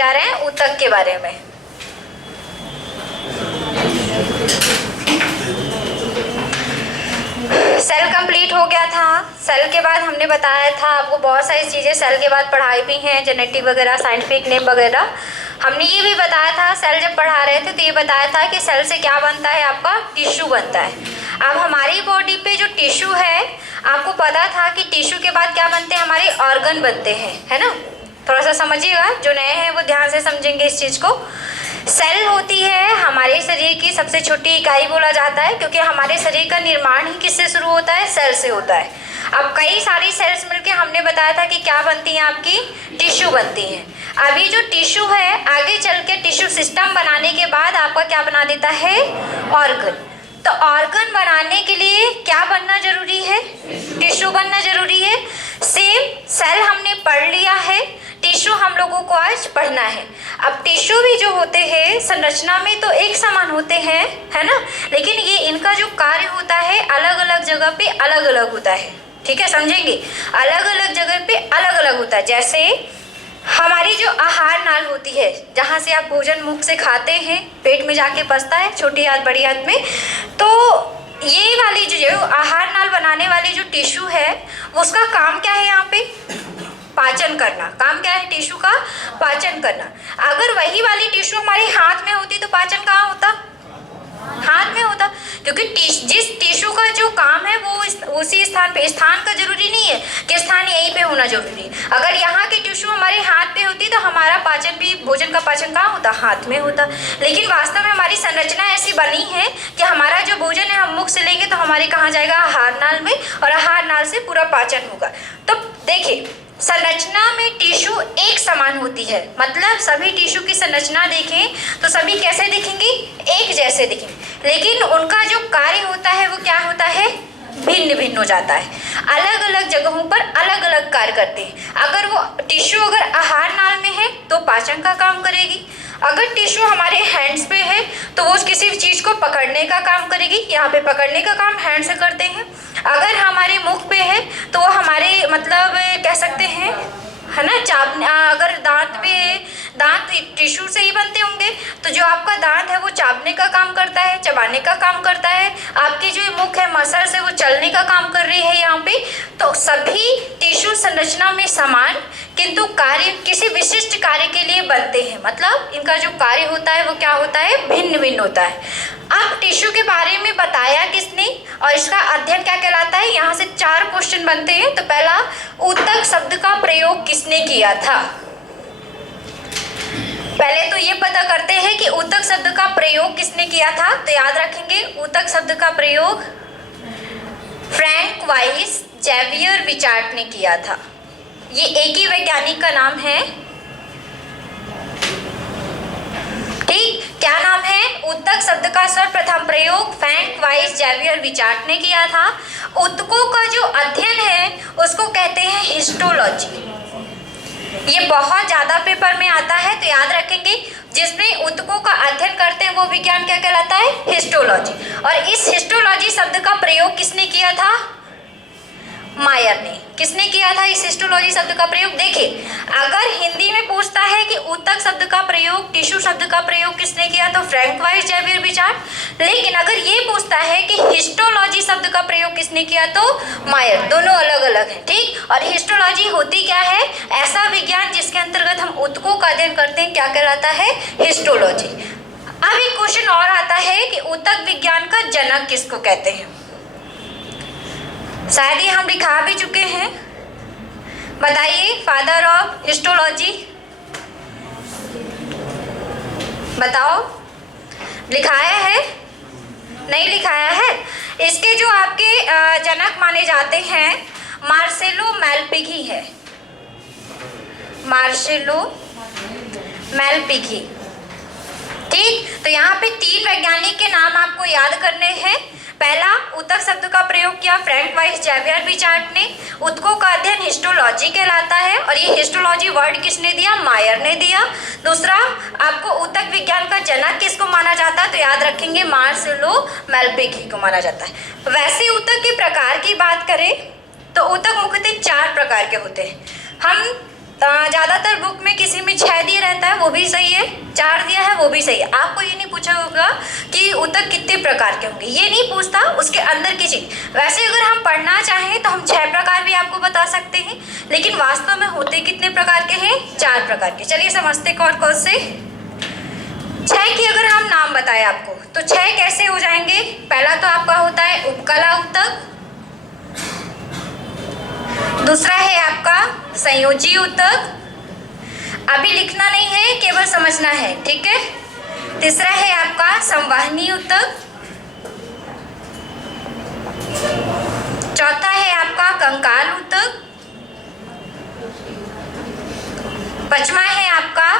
जा रहे हैं ऊतक के बारे में। सेल कंप्लीट हो गया था। सेल के बाद हमने बताया था आपको बहुत सारी चीज़ें सेल के बाद पढ़ाई भी हैं, जेनेटिक वगैरह, साइंटिफिक नेम वगैरह। हमने ये भी बताया था सेल जब पढ़ा रहे थे तो ये बताया था कि सेल से क्या बनता है, आपका टिश्यू बनता है। अब हमारी बॉडी पे जो टिश्यू है, आपको पता था कि टिश्यू के बाद क्या बनते हैं, हमारे ऑर्गन बनते हैं, है ना। थोड़ा सा समझिएगा, जो नए हैं वो ध्यान से समझेंगे इस चीज़ को। सेल होती है हमारे शरीर की सबसे छोटी इकाई बोला जाता है, क्योंकि हमारे शरीर का निर्माण ही किससे शुरू होता है, सेल से होता है। अब कई सारी सेल्स मिलके हमने बताया था कि क्या बनती हैं, आपकी टिश्यू बनती हैं। अभी जो टिश्यू है आगे चल के टिश्यू सिस्टम बनाने के बाद आपका क्या बना देता है, ऑर्गन। तो ऑर्गन बनाने के लिए क्या बनना जरूरी है, टिश्यू बनना जरूरी है। सेम सेल हमने पढ़ लिया है, टिश्यू हम लोगों को आज पढ़ना है। अब टिश्यू भी जो होते हैं संरचना में तो एक समान होते हैं, है ना, लेकिन ये इनका जो कार्य होता है अलग अलग जगह पे अलग अलग होता है। ठीक है, समझेंगे, अलग अलग जगह पे अलग अलग होता है। जैसे हमारी जो आहार नाल होती है, जहाँ से आप भोजन मुख से खाते हैं, पेट में जाके पचता है, छोटी हाथ बड़ी हाथ में, तो ये वाली जो आहार नाल बनाने वाली जो टिश्यू है उसका काम क्या है, यहाँ पे पाचन करना। काम क्या है टिश्यू का, पाचन करना। अगर वही वाली टिश्यू हमारे हाथ में होती तो पाचन कहाँ होता, हाथ में होता, क्योंकि जिस टिश्यू का जो काम है वो उसी स्थान पे, स्थान का जरूरी नहीं है कि स्थान यहीं पे होना जरूरी है। अगर यहाँ की टिश्यू हमारे हाथ पे होती तो हमारा पाचन भी, भोजन का पाचन कहाँ होता, हाथ में होता। लेकिन वास्तव में हमारी संरचना ऐसी बनी है कि हमारा जो भोजन है हम मुख से लेंगे तो हमारे कहाँ जाएगा, आहार नाल में, और आहार नाल से पूरा पाचन होगा। तो देखिए संरचना में टिश्यू एक समान होती है, मतलब सभी टिश्यू की संरचना देखें तो सभी कैसे दिखेंगी, एक जैसे दिखेंगे, लेकिन उनका जो कार्य होता है वो क्या होता है, भिन्न भिन्न हो जाता है। अलग अलग जगहों पर अलग अलग कार्य करते हैं। अगर वो टिश्यू अगर आहार नाल में है तो पाचन का काम करेगी। अगर टिश्यू हमारे हैंड्स पे है तो वो किसी चीज़ को पकड़ने का काम करेगी, यहाँ पे पकड़ने का काम हैंड से करते हैं। अगर हमारे मुख पे है तो वो हमारे मतलब कह सकते हैं, है ना, अगर दांत पे है, दांत टिश्यू से ही बनते होंगे, तो जो आपका दांत है वो चाटने का काम करता है, चबाने का काम करता है। आपकी जो मुख है मसल्स है वो चलने का काम कर रही है यहाँ पे। तो सभी टिश्यू संरचना में समान, किंतु कार्य किसी विशिष्ट कार्य के लिए बनते हैं, मतलब इनका जो कार्य होता है वो क्या होता है, भिन्न भिन्न होता है। अब टिश्यू के बारे में बताया किसने और इसका अध्ययन क्या कहलाता है, यहाँ से 4 क्वेश्चन बनते हैं। तो पहला, ऊतक शब्द का प्रयोग किसने किया था। पहले तो ये पता करते हैं कि ऊतक शब्द का प्रयोग किसने किया था। तो याद रखेंगे ऊतक शब्द का प्रयोग फ्रैंक वाइस जेवियर विचार्ट ने किया था। ये एक ही वैज्ञानिक का नाम है, ठीक, क्या नाम है, ऊतक शब्द का सर्वप्रथम प्रयोग फ्रैंक वाइस जेवियर विचार्ट ने किया था। ऊतकों का जो अध्ययन है उसको कहते हैं हिस्टोलॉजी। ये बहुत ज्यादा पेपर में आता है, तो याद रखेंगे जिसमें ऊतकों का अध्ययन करते हैं वो विज्ञान क्या कहलाता है, हिस्टोलॉजी। और इस हिस्टोलॉजी शब्द का प्रयोग किसने किया था, मायर ने। किसने किया था इस हिस्टोलॉजी शब्द का प्रयोग। देखिए अगर हिंदी में पूछता है कि ऊतक शब्द का प्रयोग, टिश्यू शब्द का प्रयोग किसने किया, तो फ्रैंक वाइस जेवियर विचार्ट। लेकिन अगर ये पूछता है कि हिस्टोलॉजी शब्द का प्रयोग किसने किया, तो मायर। दोनों अलग अलग हैं, ठीक। और हिस्टोलॉजी होती क्या है, ऐसा विज्ञान जिसके अंतर्गत हम ऊतकों का अध्ययन करते हैं, क्या कहलाता है, हिस्टोलॉजी। अब एक क्वेश्चन और आता है कि ऊतक विज्ञान का जनक किसको कहते हैं। शायद ये हम लिखा भी चुके हैं, बताइए, फादर ऑफ हिस्टोलॉजी बताओ, लिखाया है, नहीं लिखाया है। इसके जो आपके जनक माने जाते हैं मार्सेलो मेलपिघी है, मार्सेलो मेलपिघी, ठीक। तो यहाँ पे 3 वैज्ञानिक के नाम आपको याद करने हैं। पहला, ऊतक शब्द का प्रयोग किया फ्रैंक वाइस जेवियर विचार्ट ने। ऊतकों का अध्ययन हिस्टोलॉजी कहलाता है, और ये हिस्टोलॉजी वर्ड किसने दिया, मायर ने दिया। दूसरा, आपको ऊतक विज्ञान का जनक किसको माना जाता है, तो याद रखेंगे मार्सेलो मेलपिघी को माना जाता है। वैसे ऊतक के प्रकार की बात करें तो ऊतक मुख्यतः 4 प्रकार के होते हैं। हम ज़्यादातर बुक में किसी में 6 दिया रहता है, वो भी सही है, 4 दिया है वो भी सही है। आपको ये नहीं पूछा होगा कि ऊतक कितने प्रकार के होंगे, ये नहीं पूछता, उसके अंदर की चीज़। वैसे अगर हम पढ़ना चाहें तो हम 6 प्रकार भी आपको बता सकते हैं, लेकिन वास्तव में होते कितने प्रकार के हैं? 4 प्रकार के। चलिए समझते कौन कौन से। 6 की अगर हम नाम बताएं आपको तो 6 कैसे हो जाएंगे? पहला तो आपका होता है उपकला ऊतक, दूसरा है आपका संयोजी ऊतक, अभी लिखना नहीं है, केवल समझना है, ठीक है। तीसरा है आपका संवाहनी ऊतक, चौथा है आपका कंकाल ऊतक, पांचवा है आपका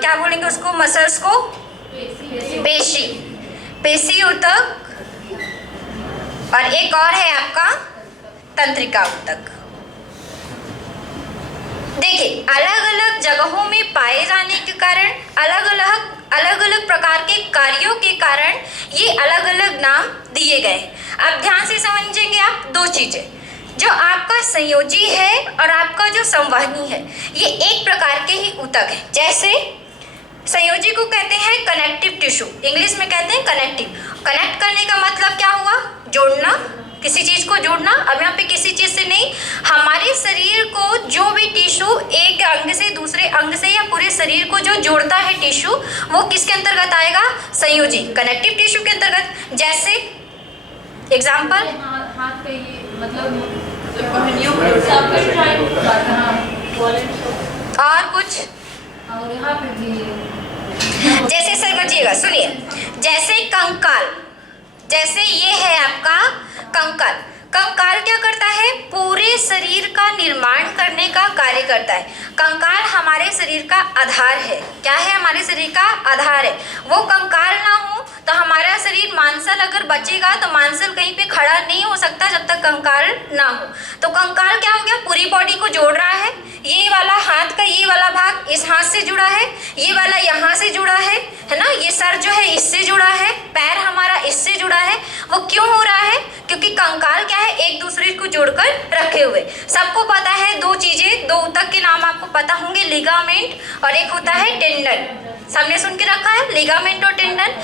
क्या बोलेंगे उसको, मसल्स को, पेशी ऊतक, और एक और है आपका तंत्रिका ऊतक। देखिए अलग अलग जगहों में पाए जाने के कारण, अलग अलग प्रकार के कार्यों के कारण ये अलग अलग नाम दिए गए। अब ध्यान से समझेंगे आप 2 चीजें, जो आपका संयोजी है और आपका जो संवहनी है, ये एक प्रकार के ही ऊतक है। जैसे संयोजी को कहते हैं कनेक्टिव टिश्यू, इंग्लिश में कहते हैं कनेक्टिव। कनेक्ट करने का मतलब क्या हुआ? जोड़ना, किसी चीज को जोड़ना। अब यहाँ पे किसी चीज से नहीं, हमारे शरीर को जो भी टिश्यू एक अंग से दूसरे अंग से या पूरे शरीर को जो जोड़ता है टिश्यू, वो किसके अंतर्गत आएगा? संयोजी, कनेक्टिव टिश्यू के अंतर्गत। जैसे एग्जाम्पल, हाथ पे ये मतलब और कुछ और यहाँ पे भी जैसे समझिएगा, सुनिए, जैसे कंकाल, जैसे ये है आपका कंकाल। कंकाल क्या करता है? पूरे शरीर का निर्माण करने का कार्य करता है। कंकाल हमारे शरीर का आधार है। क्या है? हमारे शरीर का आधार है। वो कंकाल ना हो तो हमारा शरीर, मांसल अगर बचेगा तो मांसल कहीं पे खड़ा नहीं हो सकता जब तक कंकाल ना हो। तो कंकाल क्या हो गया? पूरी बॉडी को जोड़ रहा है। ये वाला हाथ का ये वाला भाग इस हाथ से जुड़ा है, ये वाला यहाँ से जुड़ा है ना, ये सर जो है इससे जुड़ा है, पैर हमारा इससे जुड़ा है। वो क्यों हो रहा है? क्योंकि कंकाल क्या है? एक दूसरे को जोड़कर रखे हुए। सबको पता है 2 चीजें, 2 ऊतक के नाम आपको पता होंगे, लिगामेंट और एक होता है टेंडन। सबने सुन के रखा है लिगामेंट और टेंडन।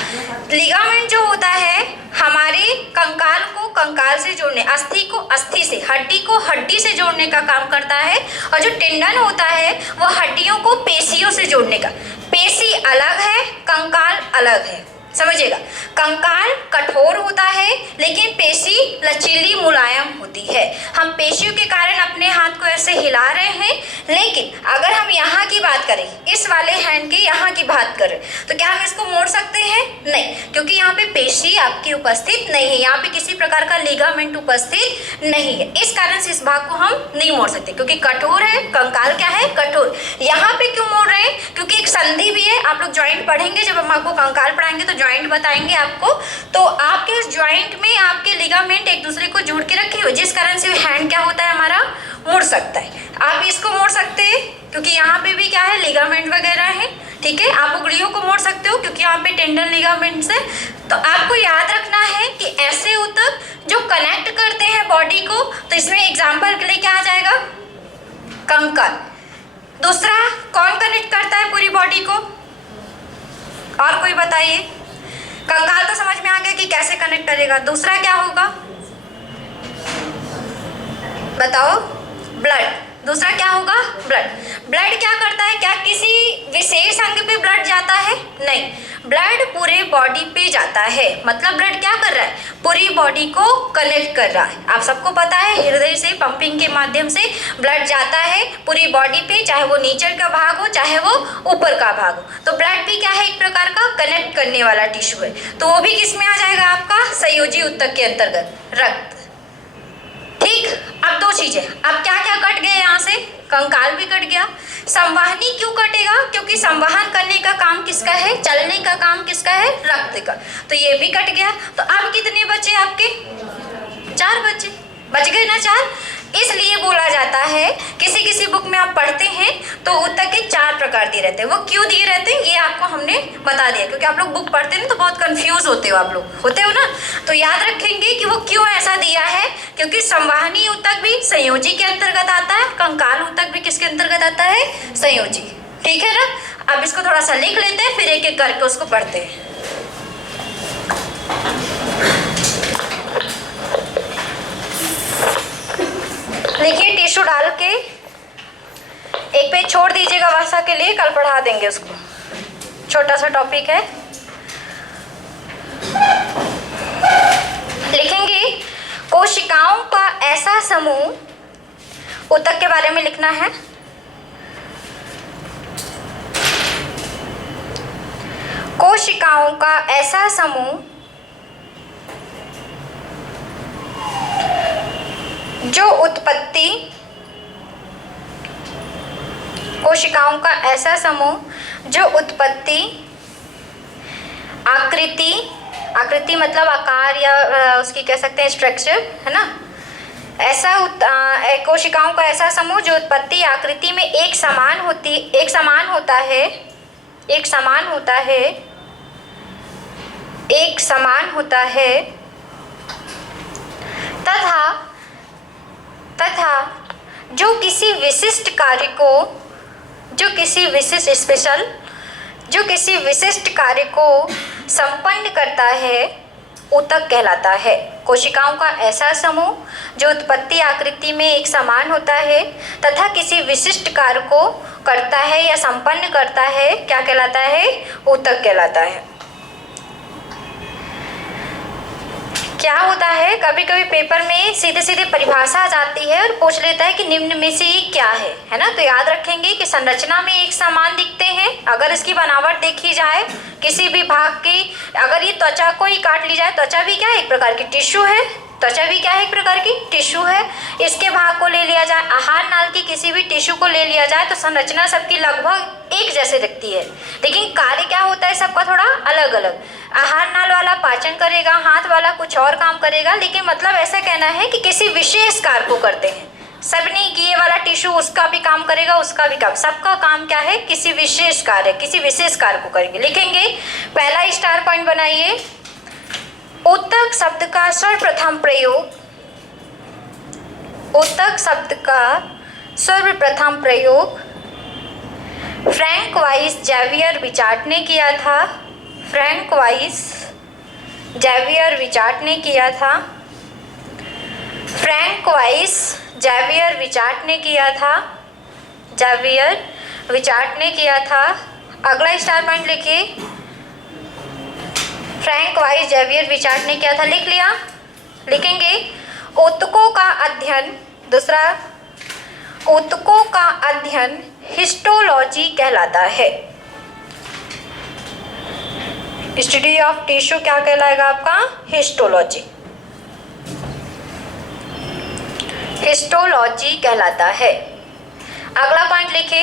लिगामेंट जो होता है हमारे कंकाल को कंकाल से जोड़ने, अस्थि को अस्थि से, हड्डी को हड्डी से जोड़ने का काम करता है। और जो टेंडन होता है वो हड्डियों को पेशियों से जोड़ने का। पेशी अलग है, कंकाल अलग है, समझिएगा। कंकाल कठोर होता है लेकिन पेशी लचीली मुलायम होती है। हम पेशियों के कारण अपने हाथ को ऐसे हिला रहे हैं, लेकिन अगर हम यहाँ की बात करें, इस वाले हैंड की यहाँ की बात करें, तो क्या हम इसको मोड़ सकते हैं? नहीं, क्योंकि यहाँ पे पेशी आपकी उपस्थित नहीं है, यहाँ पे किसी प्रकार का लिगामेंट उपस्थित नहीं है। इस कारण से इस भाग को हम नहीं मोड़ सकते, क्योंकि कठोर है। कंकाल क्या है? कठोर। यहाँ पे क्यों मोड़ रहे हैं? क्योंकि एक संधि भी है। आप लोग ज्वाइंट पढ़ेंगे, जब हम आपको कंकाल पढ़ाएंगे तो ज्वाइंट बताएंगे आपको। तो आपके इस ज्वाइंट में आपके लिगामेंट एक दूसरे को जोड़ के रखे हुए, जिस कारण से हैंड क्या होता है हमारा? मुड़ सकता है। आप इसको मोड़ सकते हैं क्योंकि यहाँ पे भी क्या है? लिगामेंट वगैरह है, ठीक है। आप उंगलियों को मोड़ सकते हो क्योंकि यहाँ पे टेंडन लिगामेंट्स है। तो आपको याद रखना है कि ऐसे ऊतक जो कनेक्ट करते हैं बॉडी को, तो इसमें एग्जाम्पल के लिए क्या आ जाएगा? कंकाल। दूसरा कौन कनेक्ट करता है पूरी बॉडी को? और कोई बताइए। कंकाल तो समझ में आ गया कि कैसे कनेक्ट करेगा। दूसरा क्या होगा? बताओ। ब्लड। दूसरा क्या होगा? ब्लड। ब्लड क्या करता है? क्या किसी विशेष अंग पे ब्लड जाता है? नहीं, ब्लड पूरे बॉडी पे जाता है। मतलब ब्लड क्या कर रहा है? पूरी बॉडी को कनेक्ट कर रहा है। आप सबको पता है हृदय से पंपिंग के माध्यम से ब्लड जाता है पूरी बॉडी पे, चाहे वो नीचे का भाग हो चाहे वो ऊपर का भाग हो। तो ब्लड भी क्या है? एक प्रकार का कनेक्ट करने वाला टिश्यू है। तो वो भी किस में आ जाएगा? आपका संयोजी ऊतक के अंतर्गत, रक्त। ठीक। अब 2 चीजें, अब क्या क्या कट गए यहाँ से? कंकाल भी कट गया। संवाहनी क्यों कटेगा? क्योंकि संवहन करने का काम किसका है? चलने का काम किसका है? रक्त का। तो ये भी कट गया। तो अब कितने बचे आपके? 4 बचे। बच गए ना 4। इसलिए बोला जाता है, किसी किसी बुक में आप पढ़ते हैं तो ऊतक के 4 प्रकार दिए रहते हैं। वो क्यों दिए रहते हैं ये आपको हमने बता दिया, क्योंकि आप लोग बुक पढ़ते हैं तो बहुत कंफ्यूज होते हो, आप लोग होते हो ना। तो याद रखेंगे कि वो क्यों ऐसा दिया है, क्योंकि संवाहनी ऊतक भी संयोजी के अंतर्गत आता है, कंकाल ऊतक भी किसके अंतर्गत आता है, संयोजी। ठीक है ना। अब इसको थोड़ा सा लिख लेते हैं, फिर एक एक करके उसको पढ़ते हैं। देखिए टिश्यू डाल के एक पेज छोड़ दीजिएगा वर्षा के लिए, कल पढ़ा देंगे उसको, छोटा सा टॉपिक है। लिखेंगे कोशिकाओं का ऐसा समूह, ऊतक के बारे में लिखना है। कोशिकाओं का ऐसा समूह जो उत्पत्ति, कोशिकाओं का ऐसा समूह जो उत्पत्ति, आकृति, आकृति मतलब आकार या उसकी कह सकते हैं स्ट्रक्चर, है ना। ऐसा कोशिकाओं का ऐसा समूह जो उत्पत्ति आकृति में एक समान होता है, एक समान होता है तथा जो किसी विशिष्ट कार्य को, जो किसी विशिष्ट कार्य को संपन्न करता है, ऊतक कहलाता है। कोशिकाओं का ऐसा समूह जो उत्पत्ति आकृति में एक समान होता है तथा किसी विशिष्ट कार्य को करता है या संपन्न करता है, क्या कहलाता है, ऊतक कहलाता है। क्या होता है, कभी कभी पेपर में सीधे सीधे परिभाषा आ जाती है और पूछ लेता है कि निम्न में से ये क्या है ना। तो याद रखेंगे कि संरचना में एक समान दिखते हैं। अगर इसकी बनावट देखी जाए किसी भी भाग की, अगर ये त्वचा को ही काट ली जाए, त्वचा भी क्या है, एक प्रकार की टिश्यू है, त्वचा भी क्या है, एक प्रकार की टिश्यू है। इसके भाग को ले लिया जाए, आहार नाल की किसी भी टिश्यू को ले लिया जाए तो संरचना सबकी लगभग एक जैसे दिखती है, लेकिन कार्य क्या होता है सबका थोड़ा अलग अलग। आहार नाल वाला पाचन करेगा, हाथ वाला कुछ और काम करेगा, लेकिन मतलब ऐसा कहना है कि किसी विशेष कार्य को करते हैं। सब नहीं कि ये वाला टिश्यू उसका भी काम करेगा, उसका भी काम, सबका काम क्या है, किसी विशेष कार्य, किसी विशेष कार्य को करेंगे। लिखेंगे पहला स्टार पॉइंट बनाइए, ऊतक शब्द का सर्वप्रथम प्रयोग, ऊतक शब्द का सर्वप्रथम प्रयोग फ्रैंक ज़ेवियर विचार्ट ने किया था। फ्रैंक ज़ेवियर विचार्ट ने किया था। फ्रैंक ज़ेवियर विचार्ट ने किया था। ज़ेवियर विचार्ट ने किया था। अगला स्टार पॉइंट लिखिए, फ्रैंक ज़ेवियर विचार्ट ने किया था, लिख लिया। लिखेंगे ऊतकों का अध्ययन, दूसरा ऊतकों का अध्ययन हिस्टोलॉजी कहलाता है। स्टडी ऑफ टिश्यू क्या कहलाएगा आपका, हिस्टोलॉजी, हिस्टोलॉजी कहलाता है। अगला पॉइंट लिखे,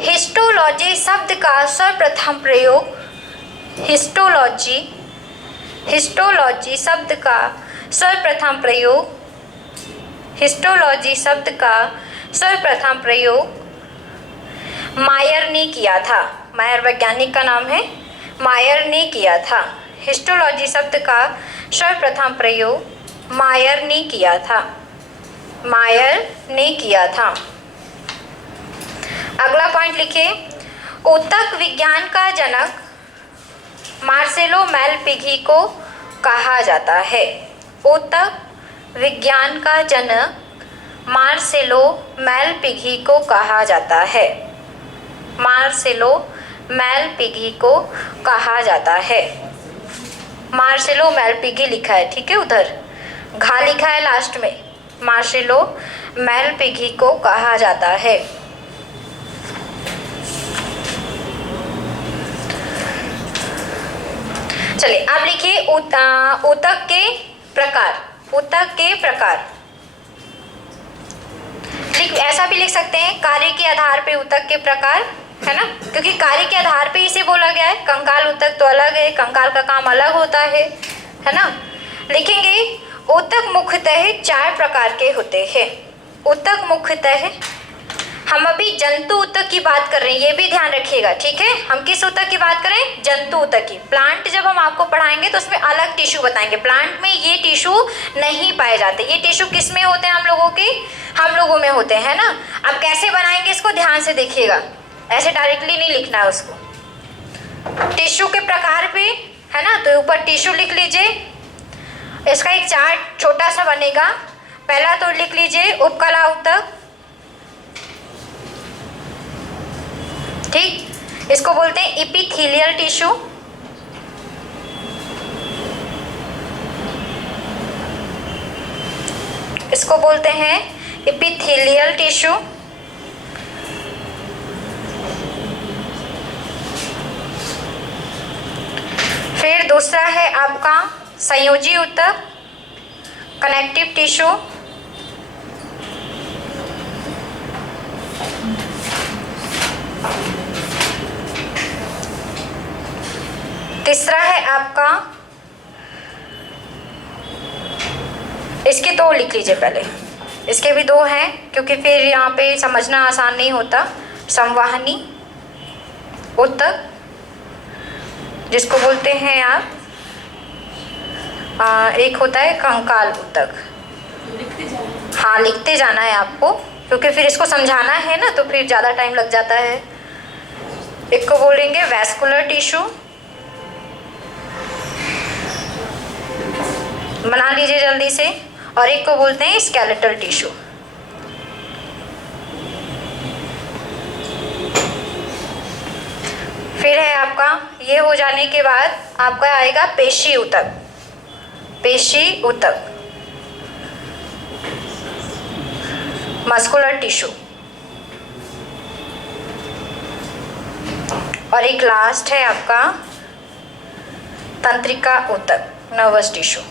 हिस्टोलॉजी शब्द का सर्वप्रथम प्रयोग, हिस्टोलॉजी, हिस्टोलॉजी शब्द का सर्वप्रथम प्रयोग, हिस्टोलॉजी शब्द का सर्वप्रथम प्रयोग मायर ने किया था। मायर वैज्ञानिक का नाम है, मायर ने किया था। हिस्टोलॉजी शब्द का सर्वप्रथम प्रयोग मायर ने किया था, मायर ने किया था। अगला पॉइंट लिखिए, ऊतक विज्ञान का जनक मार्सेलो मैलपिघी को कहा जाता है। ऊतक विज्ञान का जनक मार्सेलो मैलपिघी को कहा जाता है। मार्सेलो मैलपिघी को कहा जाता है। मार्सेलो मैलपिघी लिखा है, ठीक है, उधर घा लिखा है लास्ट में। मार्सेलो मैलपिघी को कहा जाता है। चलिए आप लिखिए ऊतक के प्रकार, ऊतक के प्रकार। ऐसा भी लिख सकते हैं, कार्य के आधार पे ऊतक के प्रकार, है ना, क्योंकि कार्य के आधार पे इसे बोला गया है। कंकाल ऊतक तो अलग है, कंकाल का काम अलग होता है ना। लिखेंगे ऊतक मुख्यतः 4 प्रकार के होते हैं। ऊतक मुख्यतः हम अभी जंतु ऊतक की बात कर रहे हैं, ये भी ध्यान रखिएगा, ठीक है। हम किस ऊतक की बात करें? जंतु ऊतक की। प्लांट जब हम आपको पढ़ाएंगे तो उसमें अलग टिश्यू बताएंगे। प्लांट में ये टिश्यू नहीं पाए जाते। ये टिश्यू किस में होते हैं? हम लोगों में होते हैं ना। अब कैसे बनाएंगे इसको ध्यान से देखिएगा, ऐसे डायरेक्टली नहीं लिखना है उसको। टिश्यू के प्रकार पे है ना, तो ऊपर टिश्यू लिख लीजिए। इसका एक चार्ट छोटा सा बनेगा। पहला तो लिख लीजिए उपकला ऊतक, ठीक। इसको बोलते हैं एपिथेलियल टिश्यू। इसको बोलते हैं एपिथेलियल टिश्यू। फिर दूसरा है आपका संयोजी ऊतक, कनेक्टिव टिश्यू। तीसरा है आपका, इसके दो लिख लीजिए पहले, इसके भी दो हैं क्योंकि फिर यहाँ पे समझना आसान नहीं होता। संवाहनी ऊतक जिसको बोलते हैं आप, एक होता है कंकाल ऊतक। हाँ, लिखते जाना है आपको क्योंकि फिर इसको समझाना है ना, तो फिर ज़्यादा टाइम लग जाता है। एक को बोलेंगे वैस्कुलर टिश्यू, बना लीजिए जल्दी से। और एक को बोलते हैं स्केलेटल टिश्यू। फिर है आपका, ये हो जाने के बाद आपका आएगा पेशी ऊतक। पेशी ऊतक, मस्कुलर टिश्यू। और एक लास्ट है आपका तंत्रिका ऊतक, नर्वस टिश्यू।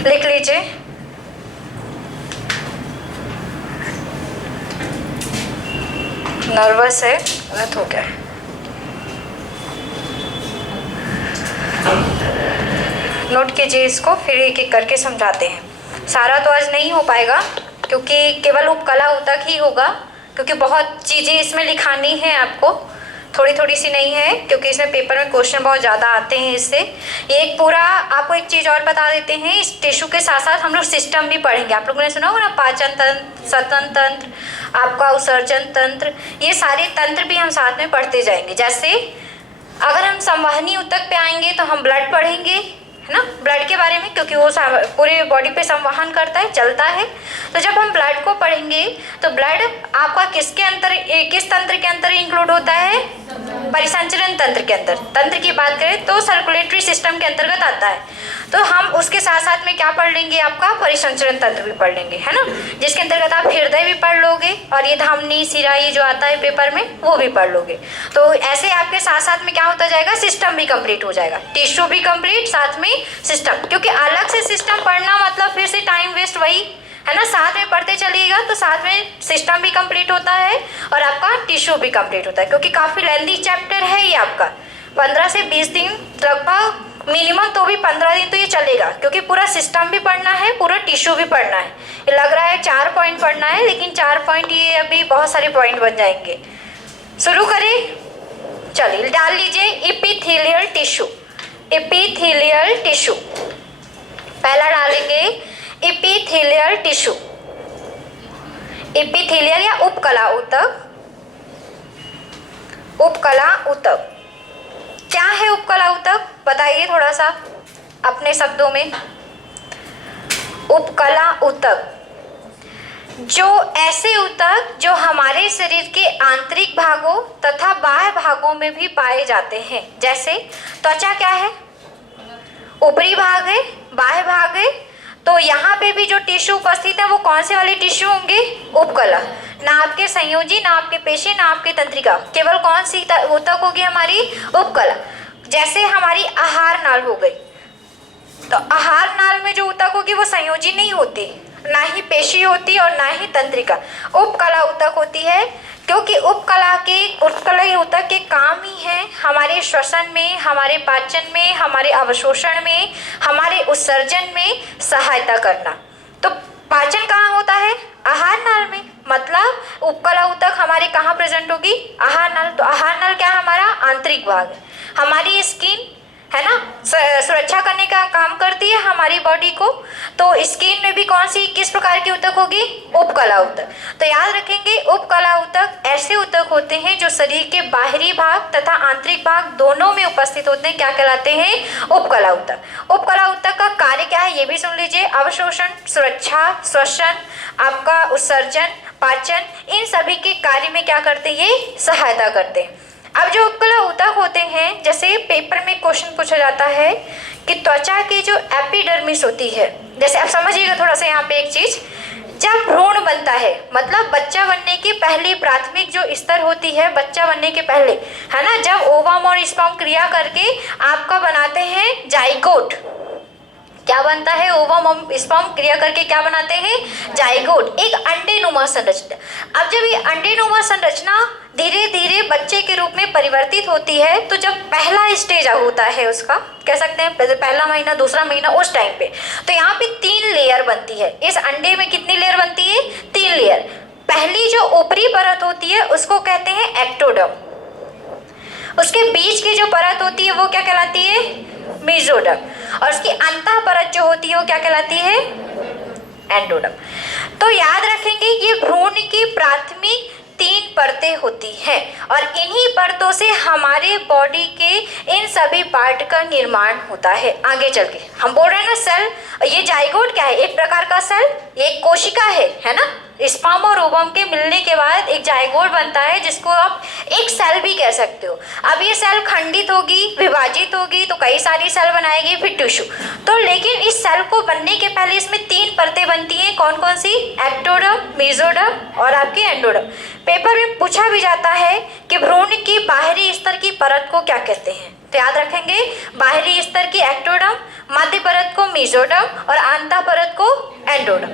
लिख लीजिए। नर्वस है, गलत हो गया है। नोट कीजिए इसको, फिर एक एक करके समझाते हैं। सारा तो आज नहीं हो पाएगा क्योंकि केवल उपकला ऊतक ही होगा, क्योंकि बहुत चीज़ें इसमें लिखानी है आपको, थोड़ी थोड़ी सी नहीं है, क्योंकि इसमें पेपर में क्वेश्चन बहुत ज़्यादा आते हैं इससे। एक पूरा आपको एक चीज़ और बता देते हैं, इस टिश्यू के साथ साथ हम लोग सिस्टम भी पढ़ेंगे। आप लोगों ने सुना होगा ना, पाचन तंत्र, स्तन तंत्र, आपका उत्सर्जन तंत्र, ये सारे तंत्र भी हम साथ में पढ़ते जाएंगे। जैसे अगर हम संवहनी ऊतक पे आएंगे तो हम ब्लड पढ़ेंगे, है ना, ब्लड के बारे में, क्योंकि वो पूरे बॉडी पे संवहन करता है, चलता है। तो जब हम ब्लड को पढ़ेंगे तो ब्लड आपका किस तंत्र के अंदर इंक्लूड होता है? परिसंचरण तंत्र के अंदर। तंत्र की बात करें तो सर्कुलेटरी सिस्टम के अंतर्गत आता है। तो हम उसके साथ साथ में क्या पढ़ लेंगे? आपका परिसंचरण तंत्र भी पढ़ लेंगे, है ना, जिसके अंतर्गत आप हृदय भी पढ़ लोगे और ये धमनी, सिरा, ये जो आता है पेपर में, वो भी पढ़ लोगे। तो ऐसे आपके साथ साथ में क्या होता जाएगा? सिस्टम भी कंप्लीट हो जाएगा, टिश्यू भी कंप्लीट, साथ में सिस्टम। क्योंकि अलग से सिस्टम पढ़ना मतलब फिर से टाइम वेस्ट, वही है ना। साथ में पढ़ते चलिएगा तो साथ में सिस्टम भी कंप्लीट होता है और आपका टिश्यू भी कंप्लीट होता है। क्योंकि काफ़ी लेंथी चैप्टर है ये आपका, 15 से 20 दिन लगभग मिनिमम, तो भी 15 दिन तो ये चलेगा, क्योंकि पूरा सिस्टम भी पढ़ना है, पूरा टिश्यू भी पढ़ना है। ये लग रहा है 4 पॉइंट पढ़ना है, लेकिन 4 पॉइंट ये अभी बहुत सारे पॉइंट बन जाएंगे। शुरू करें, चलिए डाल लीजिए एपिथेलियल टिश्यू। एपिथेलियल टिश्यू पहला डालेंगे, एपिथेलियल टिश्यू। एपिथेलियल या उपकला ऊतक। उपकला ऊतक क्या है? उपकला ऊतक बताइए थोड़ा सा अपने शब्दों में। उपकला ऊतक जो ऐसे ऊतक जो हमारे शरीर के आंतरिक भागों तथा बाह्य भागों में भी पाए जाते हैं। जैसे त्वचा क्या है? ऊपरी भाग है, बाह्य भाग है। तो यहाँ पे भी जो टिश्यू उपस्थित है वो कौन से वाले टिश्यू होंगे? उपकला। ना आपके संयोजी, ना आपके पेशी, ना आपके तंत्रिका, केवल कौन सी ऊतक होगी? हमारी उपकला। जैसे हमारी आहार नाल हो गई, तो आहार नाल में जो ऊतक होगी वो संयोजी नहीं होती, ना ही पेशी होती और ना ही तंत्रिका, उपकला ऊतक होती है। क्योंकि उपकला ऊतक के काम ही है हमारे श्वसन में, हमारे पाचन में, हमारे अवशोषण में, हमारे उत्सर्जन में सहायता करना। तो पाचन कहाँ होता है? आहार नाल में। मतलब उपकला ऊतक हमारे कहाँ प्रेजेंट होगी? आहार नाल। तो आहार नाल क्या है? हमारा आंतरिक भाग है। हमारी स्किन है ना, सुरक्षा करने का काम करती है हमारी बॉडी को। तो स्किन में भी कौन सी किस प्रकार की ऊतक होगी? उपकला ऊतक। तो याद रखेंगे, उपकला ऊतक ऐसे ऊतक होते हैं जो शरीर के बाहरी भाग तथा आंतरिक भाग दोनों में उपस्थित होते हैं। क्या कहलाते हैं? उपकला ऊतक। उपकला ऊतक का कार्य क्या है ये भी सुन लीजिए। अवशोषण, सुरक्षा, श्वसन, आपका उत्सर्जन, पाचन, इन सभी के कार्य में क्या करते हैं? ये सहायता करते हैं। अब जो उपकला ऊतक होते हैं, जैसे पेपर में क्वेश्चन पूछा जाता है कि त्वचा की जो एपिडर्मिस होती है, जैसे आप समझिएगा थोड़ा सा यहाँ पे एक चीज, जब भ्रूण बनता है मतलब बच्चा बनने की पहली प्राथमिक जो स्तर होती है बच्चा बनने के पहले, है ना, जब ओवम और स्पर्म क्रिया करके आपका बनाते हैं जाइगोट। क्या बनता है? ओवम और स्पर्म क्रिया करके क्या बनाते हैं? जाइगोट, एक अंडेनुमा संरचना। अब जब ये अंडेनुमा संरचना धीरे धीरे बच्चे के रूप में परिवर्तित होती है, तो जब पहला स्टेज होता है उसका, कह सकते हैं पहला महीना, दूसरा महीना, उस टाइम पे, तो यहाँ पे 3 लेयर बनती है। इस अंडे में कितनी लेयर बनती है? 3 लेयर। पहली जो ऊपरी परत होती है उसको कहते हैं एक्टोडर्म। उसके बीच की जो परत होती है वो क्या कहलाती है? मेसोडर्म। और उसकी अंतः परत जो होती है वो क्या कहलाती है? एंडोडर्म। तो याद रखेंगे ये भ्रूण की प्राथमिक 3 परतें होती हैं और इन्हीं परतों से हमारे बॉडी के इन सभी पार्ट का निर्माण होता है। आगे चल के हम बोल रहे हैं ना सेल, ये जाइगोट क्या है? एक प्रकार का सेल, ये एक कोशिका है ना। स्पर्म और ओवम के मिलने के बाद एक जाइगोट बनता है जिसको आप एक सेल भी कह सकते हो। अब ये सेल खंडित होगी, विभाजित होगी तो कई सारी सेल बनाएगी, फिर टिश्यू। तो लेकिन इस सेल को बनने के पहले इसमें 3 परतें बनती हैं। कौन कौन सी? एक्टोडर्म, मेसोडर्म और आपकी एंडोडर्म। पेपर में पूछा भी जाता है कि भ्रूण की बाहरी स्तर की परत को क्या कहते हैं। तो याद रखेंगे, बाहरी स्तर की एक्टोडर्म, मध्य परत को मेसोडर्म और अंतः परत को एंडोडर्म।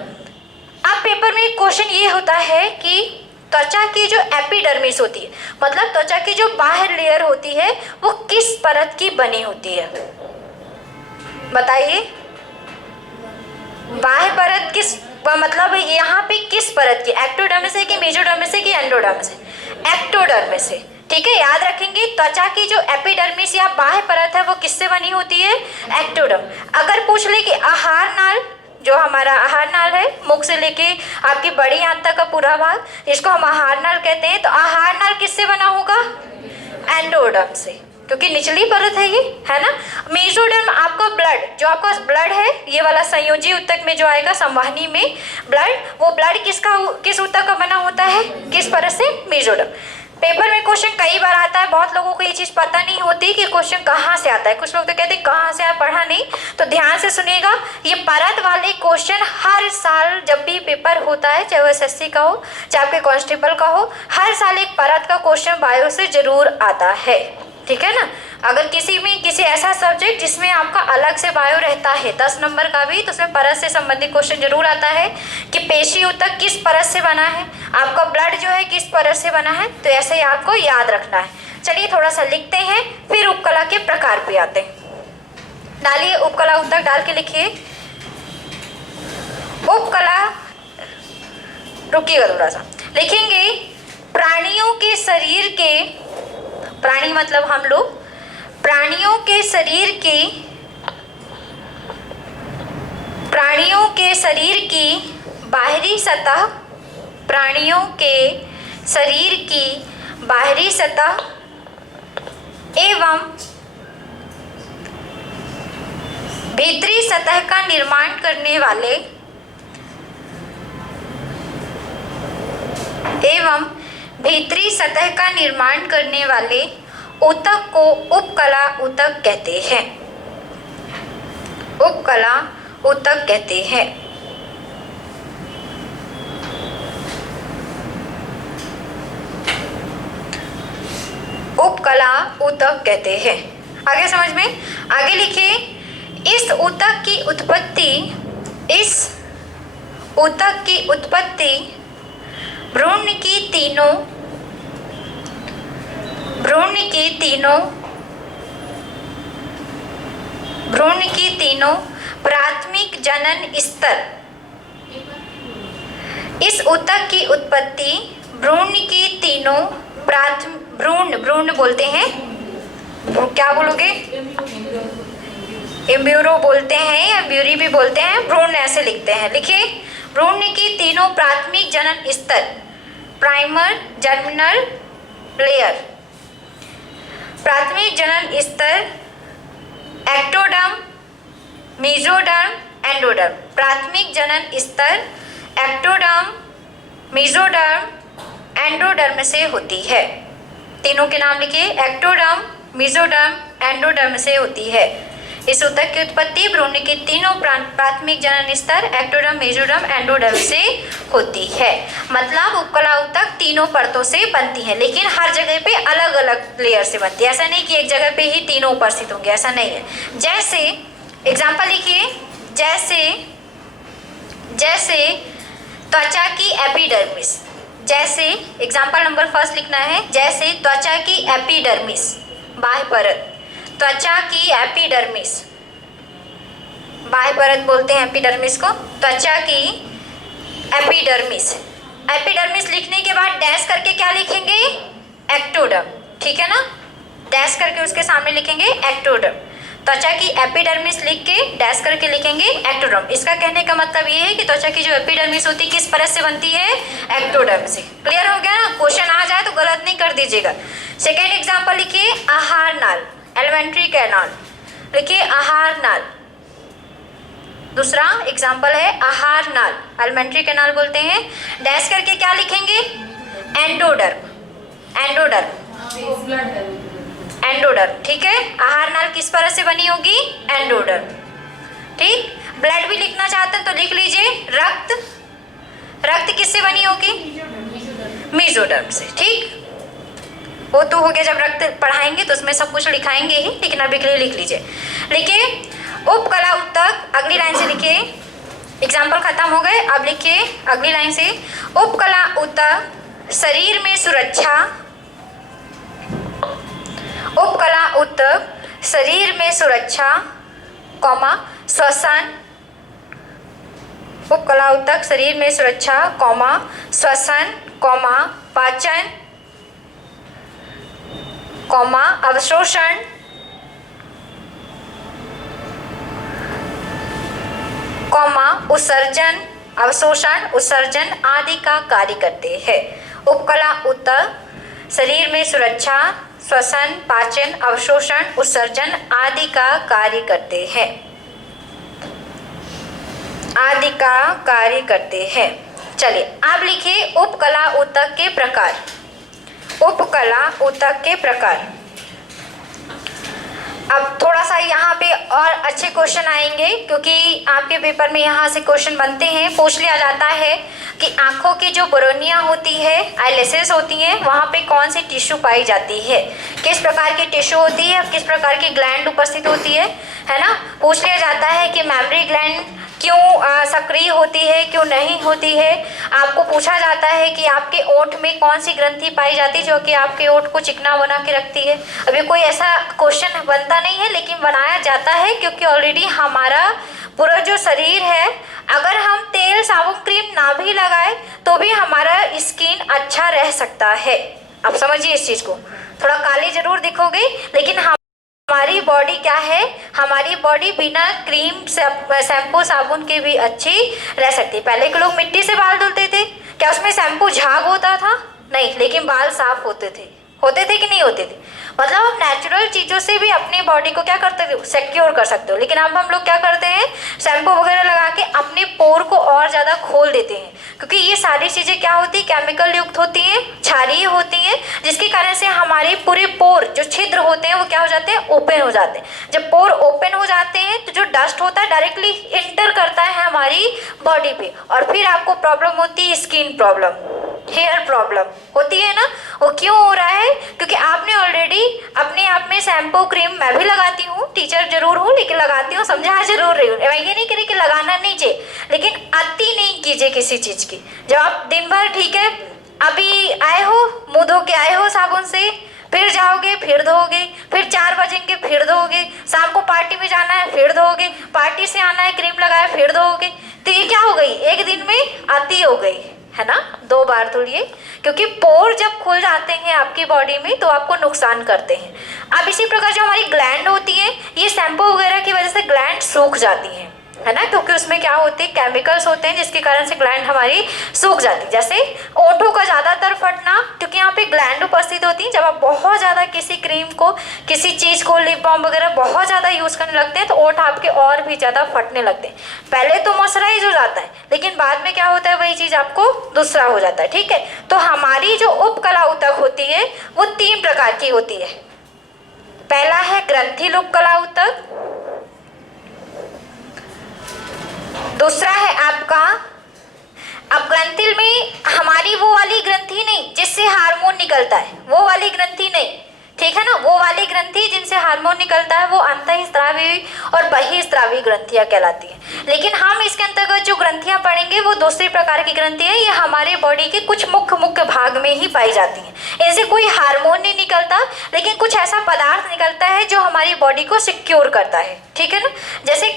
अब पेपर में क्वेश्चन ये होता है कि त्वचा की जो एपिडर्मिस होती है, मतलब त्वचा की जो बाहर लेयर होती है, वो किस परत की बनी होती है? बताइए, बाह्य परत किस, मतलब यहाँ पे किस परत की? एक्टोडर्मिस से कि मेसोडर्मिस से कि एंडोडर्मिस से? एक्टोडर्मिस से। ठीक है, याद रखेंगे त्वचा की जो एपिडर्मिस या बाह्य परत है वो किससे बनी होती है? एक्टोडर्म। अगर पूछ ले कि आहार नाल, जो हमारा आहार नाल है, मुख से लेके आपकी बड़ी आंत तक का पूरा भाग, इसको हम आहार नाल कहते हैं, तो आहार नाल किससे बना होगा? एंडोडर्म से, क्योंकि निचली परत है ये, है ना। मेसोडर्म आपका ब्लड, जो आपका ब्लड है ये वाला संयोजी ऊतक में जो आएगा, संवाहनी में ब्लड, वो ब्लड किस ऊतक का बना होता है? किस परत से? मेसोडर्म। पेपर में क्वेश्चन कई बार आता है, बहुत लोगों को ये चीज़ पता नहीं होती कि क्वेश्चन कहाँ से आता है। कुछ लोग तो कहते हैं कहाँ से आया, पढ़ा नहीं। तो ध्यान से सुनिएगा, ये परत वाले क्वेश्चन हर साल जब भी पेपर होता है, चाहे वो SSC का हो चाहे आपके कांस्टेबल का हो, हर साल एक परत का क्वेश्चन बायो से जरूर आता है। ठीक है ना। अगर किसी ऐसा सब्जेक्ट जिसमें आपका अलग से बायो रहता है 10 नंबर का भी, तो उसमें परत से संबंधित क्वेश्चन जरूर आता है कि पेशी ऊतक किस परत से बना है, आपका ब्लड जो है किस परत से बना है। तो ऐसे ही आपको याद रखना है। चलिए थोड़ा सा लिखते हैं, फिर उपकला के प्रकार पे आते हैं। डालिए उपकला ऊतक, डाल के लिखिए उपकला। रुकिएगा थोड़ा सा, लिखेंगे प्राणियों के शरीर के, प्राणी मतलब हम लोग, प्राणियों के शरीर की बाहरी सतह, प्राणियों के शरीर की बाहरी सतह एवं भीतरी सतह का निर्माण करने वाले ऊतक को उपकला ऊतक कहते हैं। उपकला ऊतक कहते हैं। उपकला ऊतक कहते हैं। आगे समझ में, आगे लिखिए, इस ऊतक की उत्पत्ति ऊतक की उत्पत्ति भ्रूण की तीनों प्राथमिक जनन स्तर। इस ऊतक की उत्पत्ति भ्रूण की तीनों भ्रूण बोलते हैं, क्या बोलोगे, एम्ब्यूरो बोलते हैं या एम्ब्यूरी भी बोलते हैं, भ्रूण ऐसे लिखते हैं। लिखिए, भ्रूण की तीनों प्राथमिक जनन स्तर, प्राइमर, जर्मिनल, लेयर। प्राथमिक जनन स्तर एक्टोडर्म, मेसोडर्म, एंडोडर्म। प्राथमिक जनन स्तर एक्टोडर्म, मेसोडर्म, एंडोडर्म से होती है। तीनों के नाम लिखिए, एक्टोडर्म, मेसोडर्म, एंडोडर्म से होती है। इस ऊतक की उत्पत्ति भ्रूण के तीनों प्राथमिक जनन स्तर एक्टोडर्म, मेसोडर्म, एंडोडर्म से होती है। मतलब उपकला ऊतक तीनों परतों से बनती है, लेकिन हर जगह पे अलग अलग लेयर से बनती है। ऐसा नहीं कि एक जगह पे ही तीनों उपस्थित होंगे, ऐसा नहीं है। जैसे एग्जाम्पल लिखिए, जैसे त्वचा की एपिडर्मिस। जैसे एग्जाम्पल नंबर फर्स्ट लिखना है, जैसे त्वचा की एपिडर्मिस, बाह्य परत। त्वचा की एपिडर्मिस, बाह्य परत बोलते हैं एपिडर्मिस को। त्वचा की एपिडर्मिस। एपिडर्मिस लिखने के बाद डैश करके क्या लिखेंगे, एक्टोडर्म, ठीक है ना। डैश करके उसके सामने लिखेंगे एक्टोडर्म। त्वचा की एपिडर्मिस लिख के डैश करके लिखेंगे एक्टोडर्म। इसका कहने का मतलब ये है कि त्वचा की जो एपिडर्मिस होती है किस परत से बनती है, एक्टोडर्म से। क्लियर हो गया ना। क्वेश्चन आ जाए तो गलत नहीं कर दीजिएगा। सेकेंड एग्जाम्पल लिखिए, आहार नाल, एलिमेंट्री कैनाल। लिखिए आहार नाल। दूसरा एग्जाम्पल है आहार नाल, एलिमेंट्री कैनाल बोलते हैं। डैश करके क्या लिखेंगे, एंडोडर्म, एंडोडर्म, ठीक है। आहार नाल किस परत से बनी होगी, एंडोडर्म, ठीक। ब्लड भी लिखना चाहते हैं तो लिख लीजिए, रक्त किससे बनी होगी, मेसोडर्म से, ठीक। वो तो हो गया, जब रक्त पढ़ाएंगे तो उसमें सब कुछ लिखाएंगे ही, लेकिन अभी के लिए लिख लीजिए। लिखिए उपकला ऊतक, अगली लाइन से लिखिए। एग्जाम्पल खत्म हो गए, अब लिखिए अगली लाइन से। उपकला ऊतक शरीर में सुरक्षा, उपकला ऊतक शरीर में सुरक्षा, कॉमा श्वसन। उपकला ऊतक शरीर में सुरक्षा, कॉमा श्वसन, कॉमा पाचन, कॉमा अवशोषण, कॉमा उत्सर्जन, अवशोषण, उत्सर्जन आदि का कार्य करते हैं। उपकला ऊतक शरीर में सुरक्षा, श्वसन, पाचन, अवशोषण, उत्सर्जन आदि का कार्य करते हैं, आदि का कार्य करते हैं। चलिए अब लिखिए उपकला ऊतक के प्रकार। उपकला ऊतक के प्रकार। अब थोड़ा सा यहाँ पे और अच्छे क्वेश्चन आएंगे, क्योंकि आपके पेपर में यहाँ से क्वेश्चन बनते हैं। पूछ लिया जाता है कि आँखों की जो बोरोनिया होती है, आईलेसेस होती हैं, वहाँ पे कौन सी टिश्यू पाई जाती है, किस प्रकार की टिश्यू होती है, किस प्रकार की ग्लैंड उपस्थित होती है ना। पूछ लिया जाता है कि मेमरी ग्लैंड क्यों सक्रिय होती है, क्यों नहीं होती है। आपको पूछा जाता है कि आपके ओठ में कौन सी ग्रंथि पाई जाती है जो कि आपके ओठ को चिकना बना के रखती है। अभी कोई ऐसा क्वेश्चन बनता नहीं है, लेकिन बनाया जाता है, क्योंकि ऑलरेडी हमारा पूरा जो शरीर है, अगर हम तेल, साबुन, क्रीम ना भी लगाए तो भी हमारा स्किन अच्छा रह सकता है। आप समझिए इस चीज़ को। थोड़ा काली जरूर दिखोगे, लेकिन हमारी बॉडी क्या है, हमारी बॉडी बिना क्रीम, शैम्पू, साबुन के भी अच्छी रह सकती है। पहले के लोग मिट्टी से बाल धुलते थे, क्या उसमें शैम्पू झाग होता था? नहीं, लेकिन बाल साफ होते थे कि नहीं होते थे। मतलब आप नेचुरल चीज़ों से भी अपनी बॉडी को क्या करते थे, सिक्योर कर सकते हो। लेकिन अब हम लोग क्या करते हैं, शैम्पू वगैरह लगा के अपने पोर को और ज़्यादा खोल देते हैं, क्योंकि ये सारी चीज़ें क्या होती है, केमिकल युक्त होती हैं, क्षारीय होती हैं, जिसके कारण से हमारे पूरे पोर जो छिद्र होते हैं वो क्या हो जाते हैं, ओपन हो जाते हैं। जब पोर ओपन हो जाते हैं तो जो डस्ट होता है डायरेक्टली इंटर करता है हमारी बॉडी पे, और फिर आपको प्रॉब्लम होती है स्किन प्रॉब्लम। हेयर प्रॉब्लम होती है ना, वो क्यों हो रहा है? क्योंकि आपने ऑलरेडी अपने आप में शैम्पू क्रीम, मैं भी लगाती हूँ, टीचर जरूर हूँ लेकिन लगाती हूँ, समझा जरूर रही हूँ। मैं ये नहीं कह रही कि लगाना नहीं चाहिए, लेकिन अति नहीं कीजिए किसी चीज़ की। जब आप दिन भर ठीक है अभी आए हो, मुँह धो के आए हो साबुन से, फिर जाओगे फिर धोगे, फिर 4 बजेंगे फिर धोगे, शाम को पार्टी में जाना है फिर धोगे, पार्टी से आना है क्रीम लगाए फिर धोगे, तो ये क्या हो गई? एक दिन में अति हो गई है ना। 2 बार धुलिए, क्योंकि पोर जब खुल जाते हैं आपकी बॉडी में तो आपको नुकसान करते हैं। अब इसी प्रकार जो हमारी ग्लैंड होती है, ये शैम्पू वगैरह की वजह से ग्लैंड सूख जाती हैं, है ना, क्योंकि उसमें क्या होते हैं, केमिकल्स होते हैं, जिसके कारण से ग्लैंड हमारी सूख जाती है। जैसे ओंठों का ज़्यादातर फटना, क्योंकि यहाँ पे ग्लैंड उपस्थित होती है। जब आप बहुत ज़्यादा किसी क्रीम को, किसी चीज़ को, लिप बाम वगैरह बहुत ज़्यादा यूज़ करने लगते हैं तो ओंठ आपके और भी ज़्यादा फटने लगते हैं। पहले तो मॉइस्चराइज हो जाता है, लेकिन बाद में क्या होता है, वही चीज़ आपको दूसरा हो जाता है। ठीक है, तो हमारी जो उपकला ऊतक होती है वो 3 प्रकार की होती है। पहला है ग्रंथिल उपकला ऊतक, दूसरा है आपका, अब ग्रंथिल में हमारी वो वाली ग्रंथि नहीं जिससे हार्मोन निकलता है, वो वाली ग्रंथि नहीं, ठीक है ना। वो वाली ग्रंथि जिनसे हार्मोन निकलता है वो अंतःस्रावी और बहिःस्रावी ग्रंथियां कहलाती है। लेकिन हम इसके अंतर्गत जो ग्रंथियां पढ़ेंगे वो दूसरी प्रकार की ग्रंथि है। ये हमारे बॉडी के कुछ मुख्य भाग में ही पाई जाती हैं। इनसे कोई हार्मोन नहीं निकलता, लेकिन कुछ ऐसा पदार्थ निकलता है जो हमारी बॉडी को सिक्योर करता है, ठीक है ना। जैसे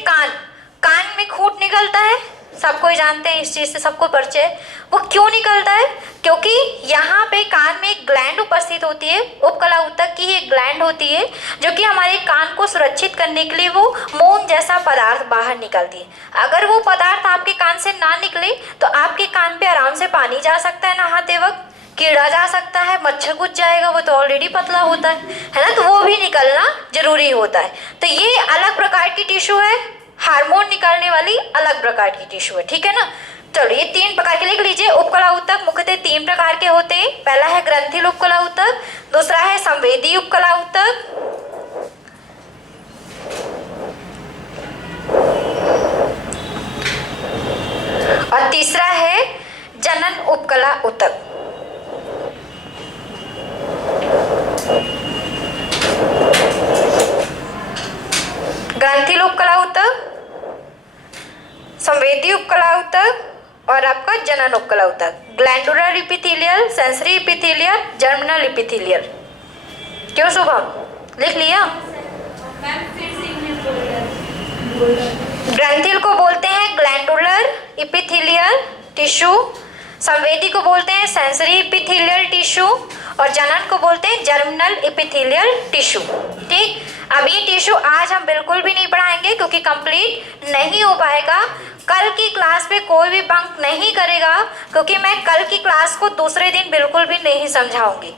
कान में खूंट निकलता है, सब कोई जानते हैं, इस चीज़ से सबको परिचय है। वो क्यों निकलता है? क्योंकि यहाँ पे कान में एक ग्लैंड उपस्थित होती है, उपकला ऊतक की एक ग्लैंड होती है, जो कि हमारे कान को सुरक्षित करने के लिए वो मोम जैसा पदार्थ बाहर निकलती है। अगर वो पदार्थ आपके कान से ना निकले तो आपके कान पे आराम से पानी जा सकता है नहाते वक्त, कीड़ा जा सकता है, मच्छर घुस जाएगा, वो तो ऑलरेडी पतला होता है ना, तो वो भी निकलना जरूरी होता है। तो ये अलग प्रकार की टिश्यू है, हार्मोन निकालने वाली अलग प्रकार की टिश्यू है, ठीक है ना। चलो ये 3 प्रकार के लिख लीजिए। उपकला ऊतक मुख्यतः 3 प्रकार के होते हैं। पहला है ग्रंथिल उपकला ऊतक, दूसरा है संवेदी उपकला ऊतक, और तीसरा है जनन उपकला ऊतक। ग्रंथिल उपकला ऊतक, संवेदी उपकला ऊतक और आपका जनन उपकला ऊतक। Glandular epithelial, sensory epithelial, germinal epithelial. क्यों शुभम, लिख लिया? ग्रंथिल को बोलते हैं ग्लैंडुलर इपिथेलियल टिश्यू, संवेदी को बोलते हैं सेंसरी इपिथेलियल टिश्यू और जनन को बोलते हैं जर्मिनल इपिथेलियल टिश्यू। ठीक, अब ये टिश्यू आज हम बिल्कुल भी नहीं पढ़ाएंगे क्योंकि कंप्लीट नहीं हो पाएगा। कल की क्लास में कोई भी बंक नहीं करेगा, क्योंकि मैं कल की क्लास को दूसरे दिन बिल्कुल भी नहीं समझाऊंगी।